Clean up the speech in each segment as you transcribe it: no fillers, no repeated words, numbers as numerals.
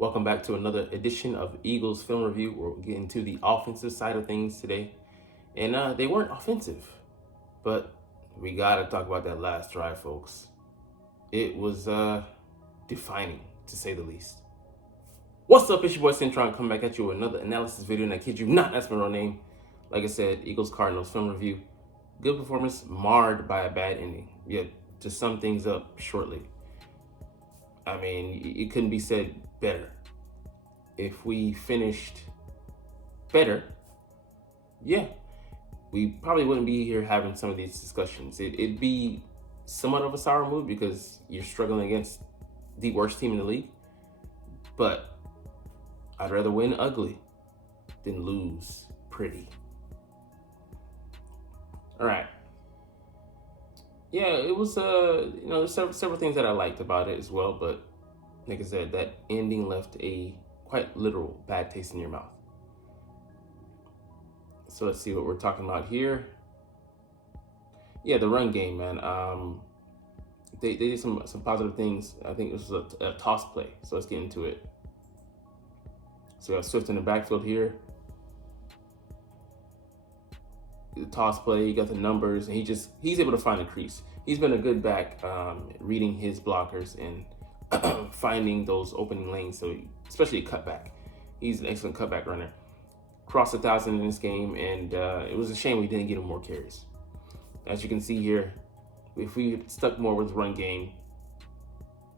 Welcome back to another edition of Eagles Film Review. We're getting to the offensive side of things today. And they weren't offensive, but we got to talk about that last drive, folks. It was defining, to say the least. What's up, it's your boy Centron, coming back at you with another analysis video, and I kid you not, that's my real name. Like I said, Eagles Cardinals Film Review. Good performance, marred by a bad ending. Yet, to sum things up shortly, I mean, it couldn't be said better. If we finished better, yeah, we probably wouldn't be here having some of these discussions. It'd be somewhat of a sour mood because you're struggling against the worst team in the league. But I'd rather win ugly than lose pretty. All right. Yeah, it was there's several things that I liked about it as well, but like I said, that ending left a quite literal bad taste in your mouth. So let's see what we're talking about here. Yeah, the run game, man. They did some positive things. I think it was a toss play. So let's get into it. So we have Swift in the backfield here. The toss play, he got the numbers, and he's able to find a crease. He's been a good back, reading his blockers and finding those opening lanes. So especially a cutback, he's an excellent cutback runner. Crossed 1,000 in this game, and it was a shame we didn't get him more carries. As you can see here, if we had stuck more with the run game,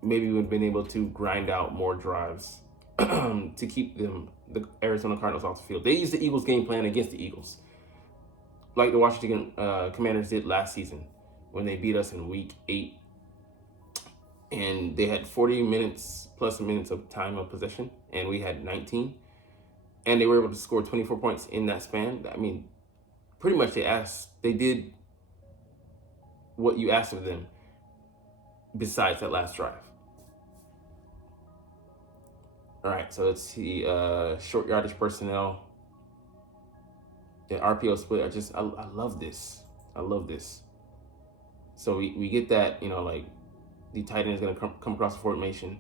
maybe we would have been able to grind out more drives to keep the Arizona Cardinals off the field. They used the Eagles game plan against the Eagles, like the Washington Commanders did last season when they beat us in week 8. And they had 40 minutes plus minutes of time of possession, and we had 19. And they were able to score 24 points in that span. I mean, pretty much they did what you asked of them besides that last drive. All right, so it's the short yardage personnel. The RPO split, I love this. I love this. So we get that, like the tight end is going to come across the formation,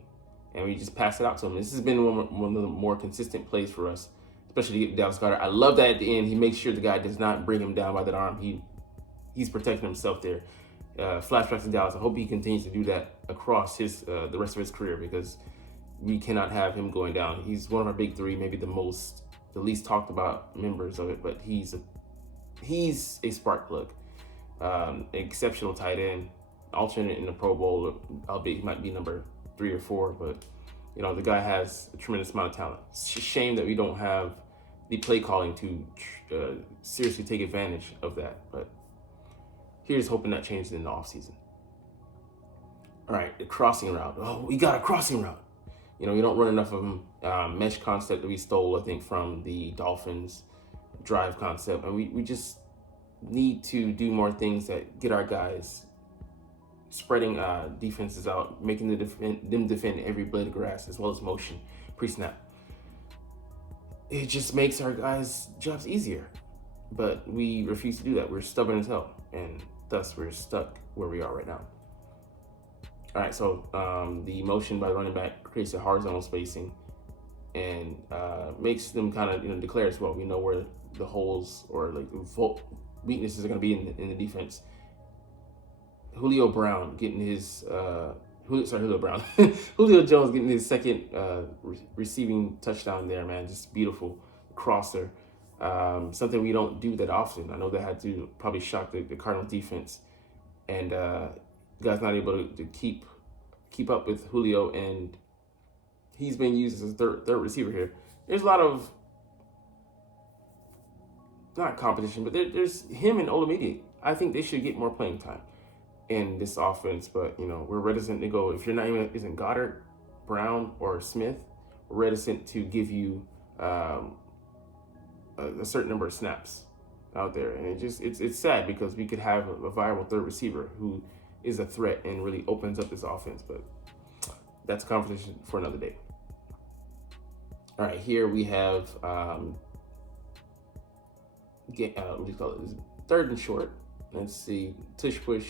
and we just pass it out to him. This has been one of the more consistent plays for us, especially to get Dallas Goedert. I love that at the end. He makes sure the guy does not bring him down by that arm. He's protecting himself there. Flashbacks to Dallas. I hope he continues to do that across the rest of his career, because we cannot have him going down. He's one of our big three, maybe the least talked about members of it, but he's a spark plug, exceptional tight end, alternate in the Pro Bowl, albeit he might be number 3 or 4, but the guy has a tremendous amount of talent. It's a shame that we don't have the play calling to seriously take advantage of that, but here's hoping that changes in the offseason. All right, the crossing route. Oh, we got a crossing route. We don't run enough of them. Mesh concept that we stole, I think, from the Dolphins drive concept. And we just need to do more things that get our guys spreading defenses out, making them defend every blade of grass as well as motion pre-snap. It just makes our guys' jobs easier. But we refuse to do that. We're stubborn as hell. And thus we're stuck where we are right now. All right, so the motion by the running back creates a horizontal spacing and makes them kind of declare as well. We know where the holes or like weaknesses are going to be in the defense. Julio Brown getting his Julio Brown, Julio Jones getting his second receiving touchdown there, man. Just beautiful crosser. Something we don't do that often. I know that had to probably shock the Cardinals defense, and guys not able to keep up with Julio, and he's been used as a third receiver here. There's a lot of not competition, but there's him and Olamide. I think they should get more playing time in this offense, but we're reticent to go. If you're not even isn't Goddard, Brown, or Smith, we're reticent to give you a certain number of snaps out there, and it's sad because we could have a viable third receiver who is a threat and really opens up this offense, but that's a conversation for another day. All right, here we have what do you call it? Third and short. Let's see, tush push.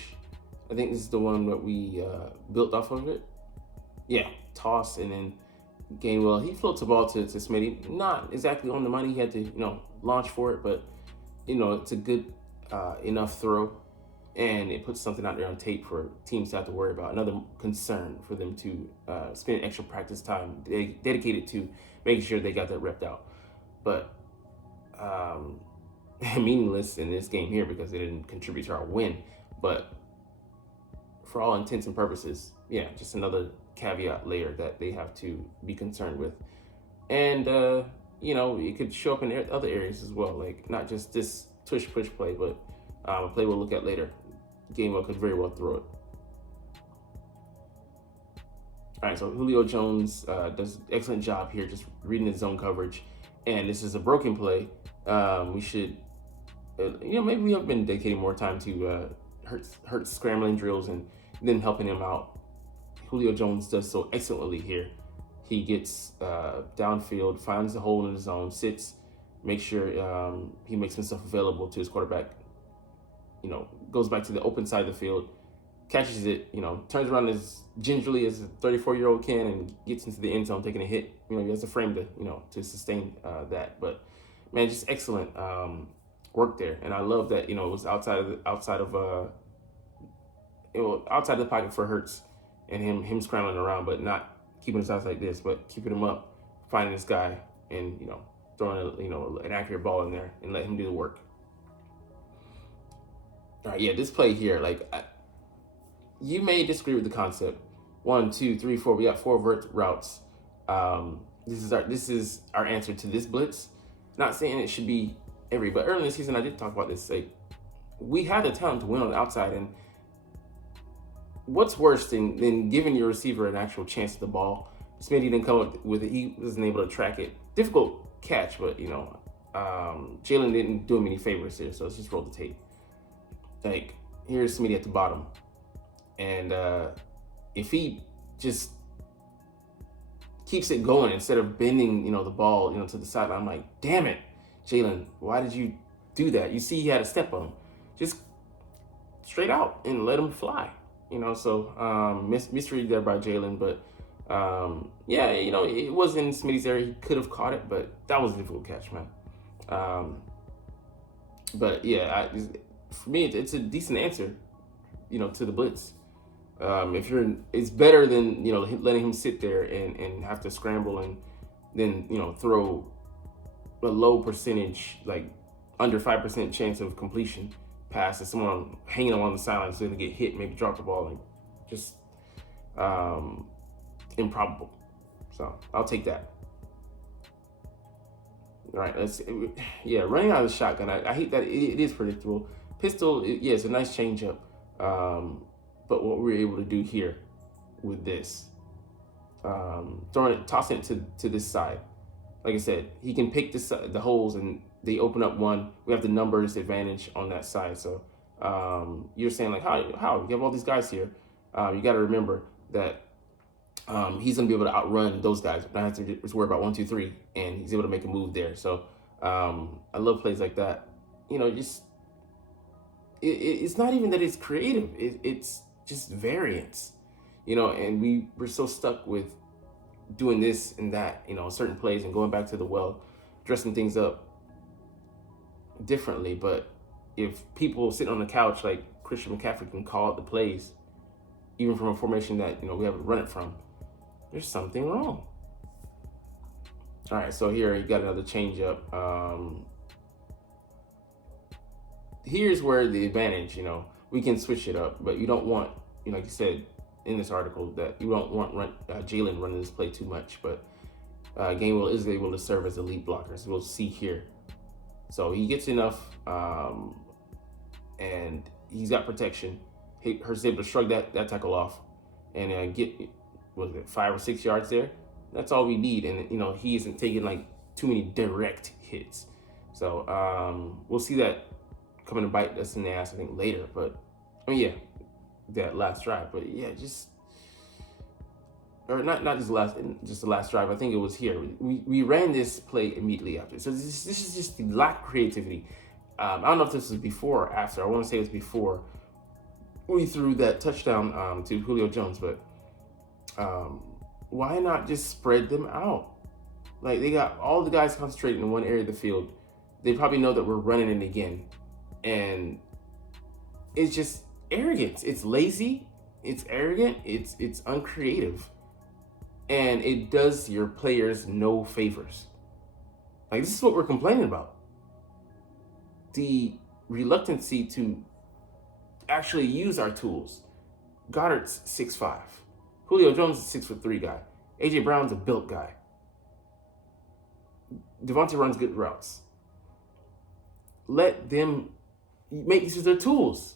I think this is the one that we built off of it. Yeah, toss, and then Gainwell, he floats the ball to Smitty. Not exactly on the money. He had to, launch for it, but, it's a good enough throw. And it puts something out there on tape for teams to have to worry about. Another concern for them to spend extra practice time dedicated to making sure they got that repped out. But meaningless in this game here because they didn't contribute to our win. But for all intents and purposes, yeah, just another caveat layer that they have to be concerned with. And, it could show up in other areas as well, like not just this tush push play, but a play we'll look at later. Gainwell could very well throw it. All right, so Julio Jones does an excellent job here just reading his zone coverage. And this is a broken play. We should, maybe we have been dedicating more time to Hurts scrambling drills and then helping him out. Julio Jones does so excellently here. He gets downfield, finds the hole in the zone, sits, makes sure he makes himself available to his quarterback. Goes back to the open side of the field, catches it, turns around as gingerly as a 34-year-old can and gets into the end zone taking a hit. He has the frame to sustain that. But man, just excellent work there. And I love that, it was outside of the pocket for Hurts and him scrambling around, but not keeping his eyes like this, but keeping him up, finding this guy and, throwing an accurate ball in there and let him do the work. All right, yeah, this play here, you may disagree with the concept. 1, 2, 3, 4. We got 4 vert routes. This is our answer to this blitz. Not saying it should be but early in the season I did talk about this. We had the talent to win on the outside, and what's worse than giving your receiver an actual chance at the ball? Smitty didn't come up with it. He wasn't able to track it. Difficult catch, but Jalen didn't do him any favors here. So let's just roll the tape. Here's Smitty at the bottom. And if he just keeps it going instead of bending, the ball, to the sideline, I'm like, damn it, Jalen, why did you do that? You see he had a step on him. Just straight out and let him fly. So misread there by Jalen, but it was in Smitty's area. He could have caught it, but that was a difficult catch, man. But yeah, for me, it's a decent answer, to the blitz. It's better than, letting him sit there and have to scramble and then, throw a low percentage, like under 5% chance of completion pass to someone hanging along the sideline so they get hit, maybe drop the ball, and just improbable. So I'll take that. All right, running out of the shotgun. I hate that it is predictable. Pistol, it's a nice changeup. But what we were able to do here with this, tossing it to this side. Like I said, he can pick the holes and they open up one. We have the numbers advantage on that side. So you're saying how you have all these guys here. You got to remember that he's going to be able to outrun those guys. Not have to just worry about 1, 2, 3, and he's able to make a move there. So I love plays like that. It's not even that it's creative. It's just variance, and we were so stuck with doing this and that, certain plays and going back to the well, dressing things up differently. But if people sitting on the couch like Christian McCaffrey can call out the plays, even from a formation that, we haven't run it from, there's something wrong. All right, so here you got another changeup. Here's where the advantage, we can switch it up, but you don't want, like you said in this article, that you don't want Jalen running this play too much. But Gainwell is able to serve as a lead blocker, so we'll see here. So he gets enough, and he's got protection. Hurts able to shrug that tackle off and get 5 or 6 yards there. That's all we need, and he isn't taking too many direct hits. So we'll see that coming to bite us in the ass, I think, later. But that last drive. But just the last drive. I think it was here. We ran this play immediately after. So this is just the lack of creativity. I don't know if this was before or after. I want to say it was before we threw that touchdown to Julio Jones, but why not just spread them out? Like, they got all the guys concentrated in one area of the field. They probably know that we're running it again. And it's just arrogance. It's lazy. It's arrogant. It's uncreative. And it does your players no favors. Like, this is what we're complaining about. The reluctancy to actually use our tools. Goddard's 6'5". Julio Jones is 6'3" guy. AJ Brown's a built guy. Devontae runs good routes. Let them make use of their tools.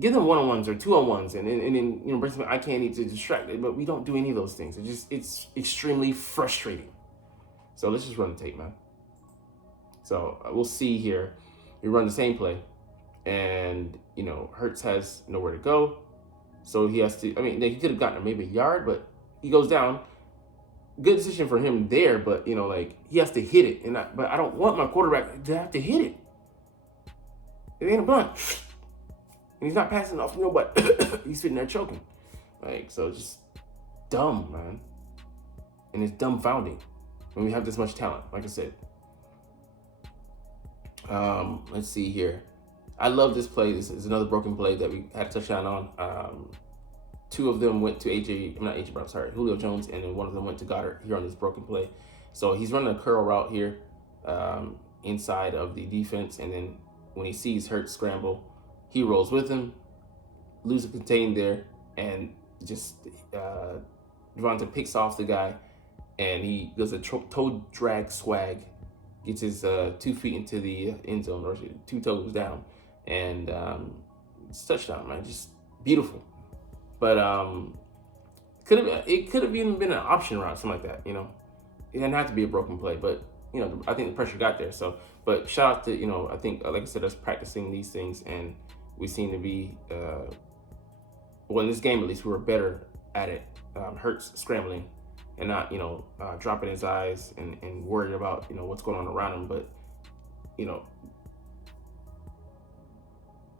Give them one-on-ones or two-on-ones, and then bring some eye candy to distract it. But we don't do any of those things. It's extremely frustrating. So let's just run the tape, man. So we'll see here. We run the same play, and Hurts has nowhere to go, so he has to. I mean, he could have gotten maybe a yard, but he goes down. Good decision for him there, but he has to hit it, but I don't want my quarterback to have to hit it. It ain't a blunt, and he's not passing off but he's sitting there choking. So just dumb, man, and it's dumbfounding when we have this much talent. Like I said. Let's see here. I love this play. This is another broken play that we had a touchdown on. Two of them went to Julio Jones, and then one of them went to Goddard here on this broken play. So he's running a curl route here inside of the defense, and then when he sees Hurts scramble, he rolls with him, loses contain there, and just Devontae picks off the guy, and he does a toe drag swag, gets his 2 feet into the end zone, or 2 toes down, and it's a touchdown, man. Just beautiful. But it could have even been an option route, something like that. It didn't have to be a broken play, but I think the pressure got there. So, but shout out to I think like I said, us practicing these things, and we seem to be in this game at least we were better at it. Hurts scrambling and not dropping his eyes and worried about what's going on around him, but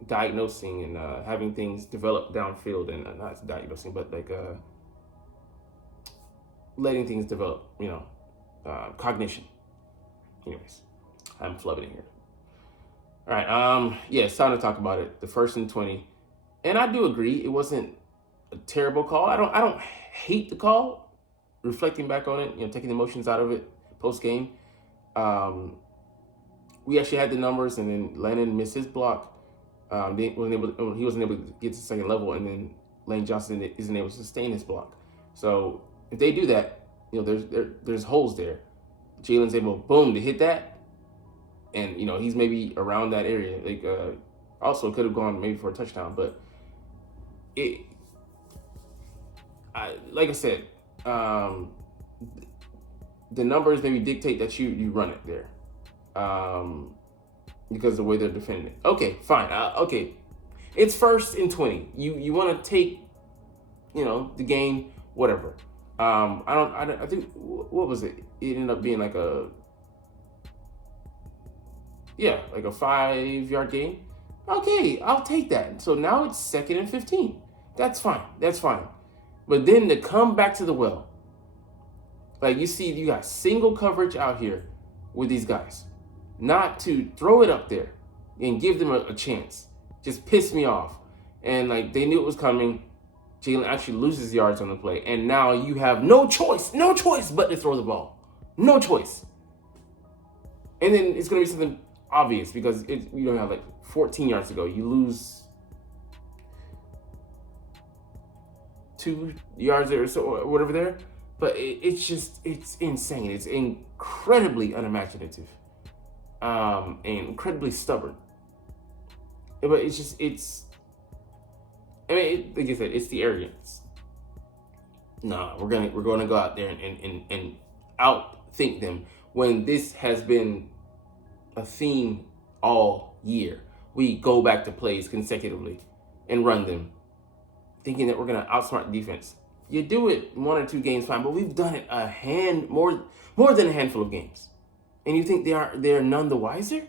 diagnosing and having things develop downfield, and not diagnosing, but letting things develop, cognition. Anyways, I'm flubbing here. All right, it's time to talk about it. The 1st and 20, and I do agree it wasn't a terrible call. I don't hate the call. Reflecting back on it, taking the emotions out of it post game. We actually had the numbers, and then Landon missed his block. He wasn't able to get to the second level, and then Lane Johnson isn't able to sustain his block. So if they do that, there's holes there. Jalen's able, boom, to hit that, and he's maybe around that area. Also could have gone maybe for a touchdown, but like I said, the numbers maybe dictate that you run it there. Because of the way they're defending it. Okay, fine. Okay, it's 1st and 20. You want to take, the game, whatever. I think, what was it? It ended up being like a 5-yard gain. Okay, I'll take that. So now it's 2nd and 15. That's fine. But then to come back to the well, you got single coverage out here with these guys. Not to throw it up there and give them a chance just pissed me off. And they knew it was coming. Jalen actually loses yards on the play, and now you have no choice but to throw the ball. No choice. And then it's gonna be something obvious because you don't have 14 yards to go. You lose 2 yards there or so, or whatever there. But it's insane. It's incredibly unimaginative. And incredibly stubborn. But like I said, it's the arrogance. Nah, we're gonna go out there and outthink them when this has been a theme all year. We go back to plays consecutively and run them, thinking that we're gonna outsmart the defense. You do it 1 or 2 games, fine, but we've done it more than a handful of games. And you think they're none the wiser?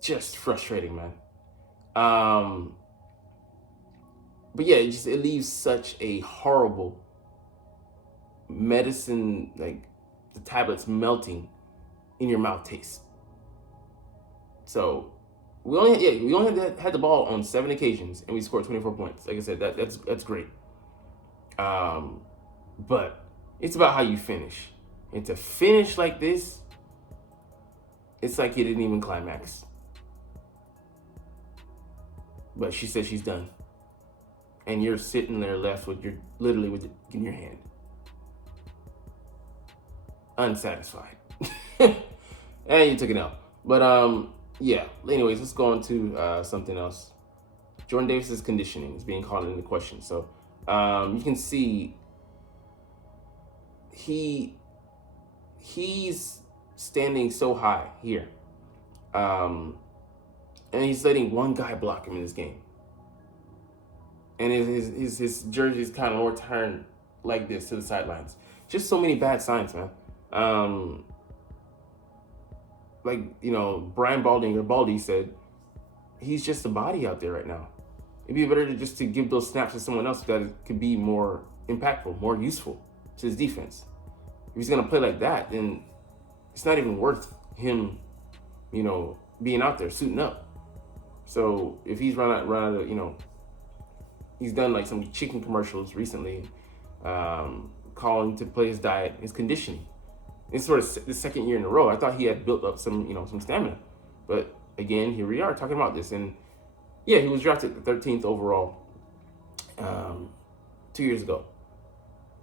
Just frustrating, man. But yeah, it leaves such a horrible medicine, like the tablets melting in your mouth taste. So we only had the ball on 7 occasions and we scored 24 points. Like I said, that's great. But it's about how you finish. And to finish like this, it's like you didn't even climax. But she said she's done. And you're sitting there left with literally with it in your hand. Unsatisfied. And you took it out. But yeah. Anyways, let's go on to something else. Jordan Davis's conditioning is being called into question. So you can see he's standing so high here. And he's letting one guy block him in this game. And his jersey's kind of more turned like this to the sidelines. Just so many bad signs, man. Like, you know, Brian Baldy said, he's just a body out there right now. It'd be better to give those snaps to someone else that could be more impactful, more useful to his defense. If he's gonna play like that, then it's not even worth him, you know, being out there suiting up. So if he's run out of, you know, he's done like some chicken commercials recently, calling to play his diet, his conditioning. It's sort of the second year in a row. I thought he had built up some stamina, but again, here we are talking about this. And yeah, he was drafted the 13th overall 2 years ago.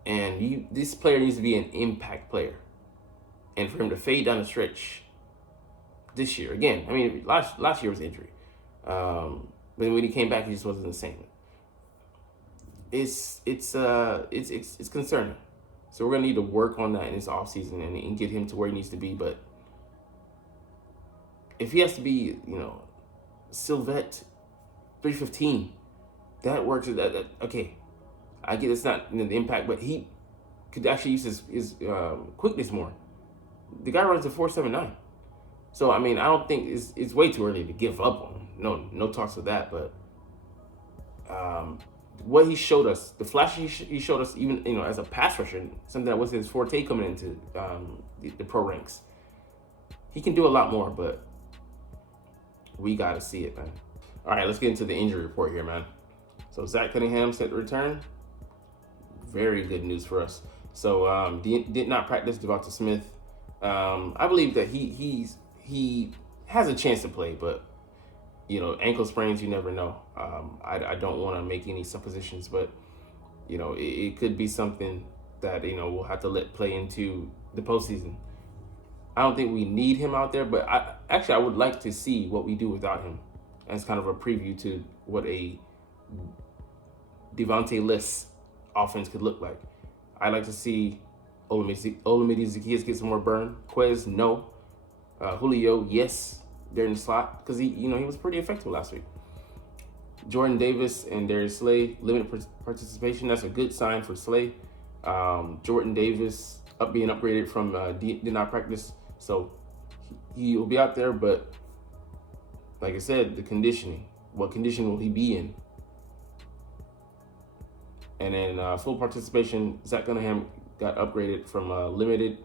And this player needs to be an impact player. And for him to fade down the stretch this year, again, I mean, last year was injury. But when he came back, he just wasn't the same. It's concerning. So we're gonna need to work on that in this offseason and get him to where he needs to be. But if he has to be, you know, Sylvette 315, that works. That okay. I get it's not the impact, but he could actually use his quickness more. The guy runs a 4.79. So I mean, I don't think it's way too early to give up on him. No talks of that. But what he showed us, the flash he showed us, even as a pass rusher, something that wasn't his forte coming into the pro ranks. He can do a lot more, but we gotta see it, man. All right, let's get into the injury report here, man. So Zach Cunningham set to return. Very good news for us. So did not practice Devonta Smith. I believe that he has a chance to play, but ankle sprains, you never know. I don't want to make any suppositions, but it could be something that we'll have to let play into the postseason. I don't think we need him out there, but I would like to see what we do without him as kind of a preview to what a Devontae-less offense could look like. I'd like to see Olamide Zaccheaus get some more burn. Quez, no. Julio, yes. They're in the slot because he was pretty effective last week. Jordan Davis and Darius Slay, limited participation. That's a good sign for Slay. Jordan Davis being upgraded from did not practice, so he will be out there. But like I said, the conditioning. What condition will he be in? And then full participation, Zach Cunningham got upgraded from limited.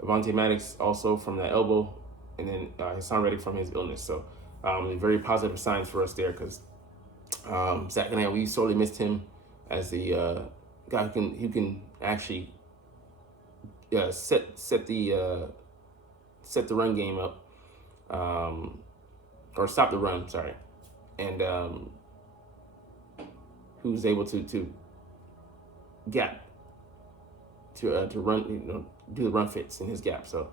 Avonte Maddox also from that elbow. And then Hassan Reddick from his illness. So very positive signs for us there because Zach Cunningham, we sorely missed him as the guy who can actually set the run game up or stop the run. Sorry, and who's able to gap to run, do the run fits in his gap. So.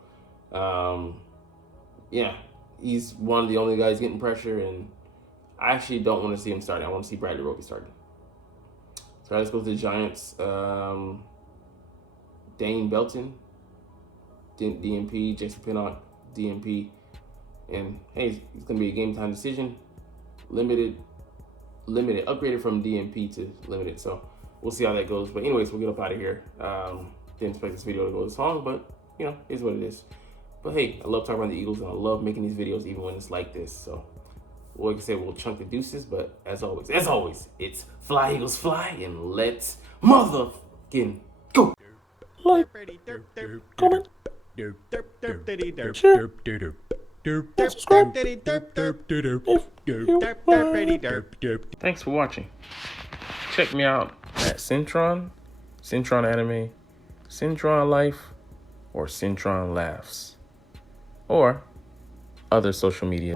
Yeah, he's one of the only guys getting pressure, and I actually don't want to see him starting. I want to see Bradley Roby starting. So let's go to the Giants. Dane Belton, DNP, Jason Pinnock, DNP. And, hey, it's going to be a game-time decision. Limited, upgraded from DNP to limited. So we'll see how that goes. But anyways, we'll get up out of here. Didn't expect this video to go this long, but, it's what it is. But hey, I love talking about the Eagles, and I love making these videos even when it's like this. So well, you can say we'll chunk the deuces, but as always, it's fly Eagles fly, and let's motherfucking go. Like, comment, share, and subscribe if you want. Thanks for watching. Check me out at Centron Anime, Centron Life, or Centron Laughs, or other social media.